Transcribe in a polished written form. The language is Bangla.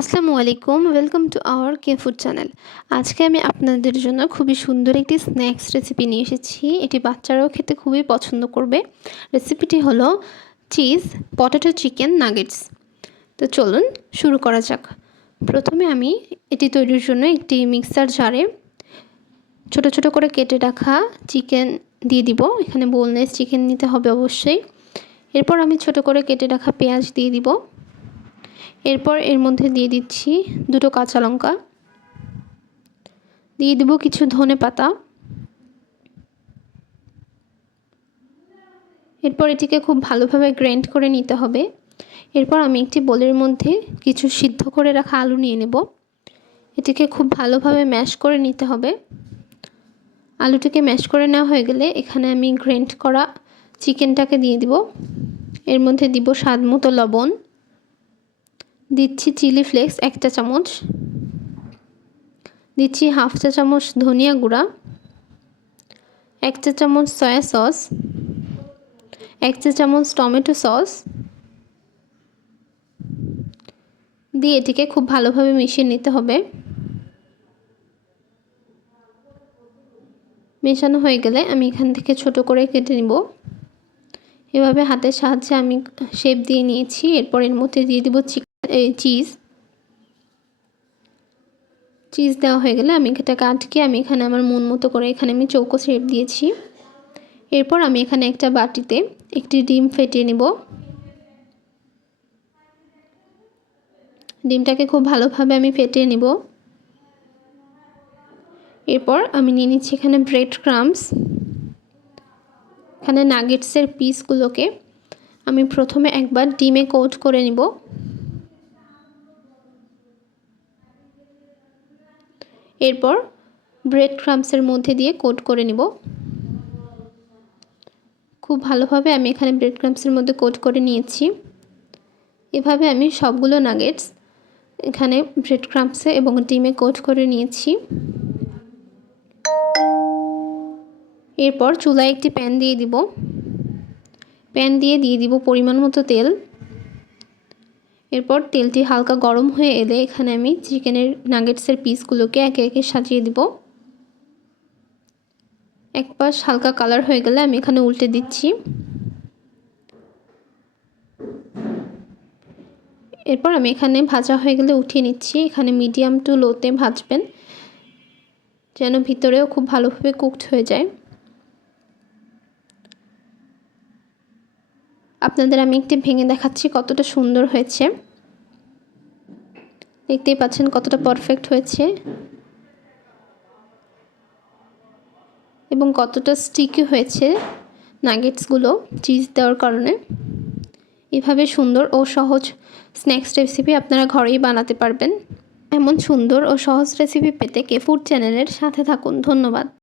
আসসালামু আলাইকুম, welcome to our K food channel. আজকে আমি আপনাদের জন্য খুবই সুন্দর একটি স্ন্যাক্স রেসিপি নিয়ে এসেছি। এটি বাচ্চারাও খেতে খুবই পছন্দ করবে। রেসিপিটি হলো চিজ পটেটো চিকেন নাগেটস। তো চলুন শুরু করা যাক। প্রথমে আমি এটি তৈরির জন্য একটি মিক্সার জারে ছোট ছোট করে কেটে রাখা চিকেন দিয়ে দিব। এখানে বোনলেস চিকেন নিতে হবে অবশ্যই। এরপর আমি ছোট করে কেটে রাখা পেঁয়াজ দিয়ে দিব। এরপর এর মধ্যে দিয়ে দিচ্ছি দুটো কাঁচা লঙ্কা, দিয়ে দেব কিছু ধনেপাতা। এরপর এটিকে খুব ভালোভাবে গ্রাইন্ড করে নিতে হবে। এরপর আমি একটি বোলের মধ্যে কিছু সিদ্ধ করে রাখা আলু নিয়ে নেব। এটিকে খুব ভালোভাবে ম্যাশ করে নিতে হবে। আলুটিকে ম্যাশ করে নেওয়া হয়ে গেলে এখানে আমি গ্রাইন্ড করা চিকেনটাকে দিয়ে দিব। এর মধ্যে দিব স্বাদ মতো লবণ, দিচ্ছি চিলি ফ্লেক্স 1 চা চামচ, দিচ্ছি হাফ চা চামচ ধনিয়া গুঁড়া, 1 চা চামচ সয়া সস, 1 চা চামচ টমেটো সস দিয়ে এটিকে খুব ভালোভাবে মিশিয়ে নিতে হবে। মেশানো হয়ে গেলে আমি এখান থেকে ছোট করে কেটে নিব। এভাবে হাতের সাহায্যে আমি শেপ দিয়ে নিয়েছি। এরপর এর মধ্যে দিয়ে দিব চিজ দেওয়া হয়ে গেলে আমি এটাকে আটকে আমি এখানে আমার মন মতো করে এখানে আমি চৌকো শেপ দিয়েছি। এরপর আমি এখানে একটা বাটিতে একটি ডিম ফেটিয়ে নেব। ডিমটাকে খুব ভালোভাবে আমি ফেটিয়ে নেব। এরপর আমি নিয়ে নিচ্ছি এখানে ব্রেড ক্রাম্বস। এখানে নাগেটসের পিসগুলোকে আমি প্রথমে একবার ডিমে কোট করে নিব। এরপর ব্রেড ক্রাম্বসের মধ্যে দিয়ে কোট করে নিব। খুব ভালোভাবে আমি এখানে ব্রেড ক্রাম্বসের মধ্যে কোট করে নিয়েছি। এভাবে আমি সবগুলো নাগেটস এখানে ব্রেড ক্রাম্বসে এবং ডিমে কোট করে নিয়েছি। এরপর চুলায় একটি প্যান দিয়ে দিব। প্যান দিয়ে দিব পরিমাণ মতো তেল। এরপর তেলটি হালকা গরম হয়ে এলে এখানে আমি চিকেনের নাগেটসের পিসগুলোকে একে একে সাজিয়ে দিব। এক পাশ হালকা কালার হয়ে গেলে আমি এখানে উল্টে দিচ্ছি। এরপর আমি এখানে ভাজা হয়ে গেলে উঠিয়ে নিচ্ছি। এখানে মিডিয়াম টু লোতে ভাজবেন যেন ভিতরেও খুব ভালোভাবে কুকড হয়ে যায়। আপনাদের আমি একটি ভেঙে দেখাচ্ছি কতটা সুন্দর হয়েছে। দেখতেই পাচ্ছেন কতটা পারফেক্ট হয়েছে এবং কতটা স্টিকি হয়েছে নাগেটসগুলো চিজ দেওয়ার কারণে। এভাবে সুন্দর ও সহজ স্ন্যাক্স রেসিপি আপনারা ঘরেই বানাতে পারবেন। এমন সুন্দর ও সহজ রেসিপি পেতে কে ফুড চ্যানেলের সাথে থাকুন। ধন্যবাদ।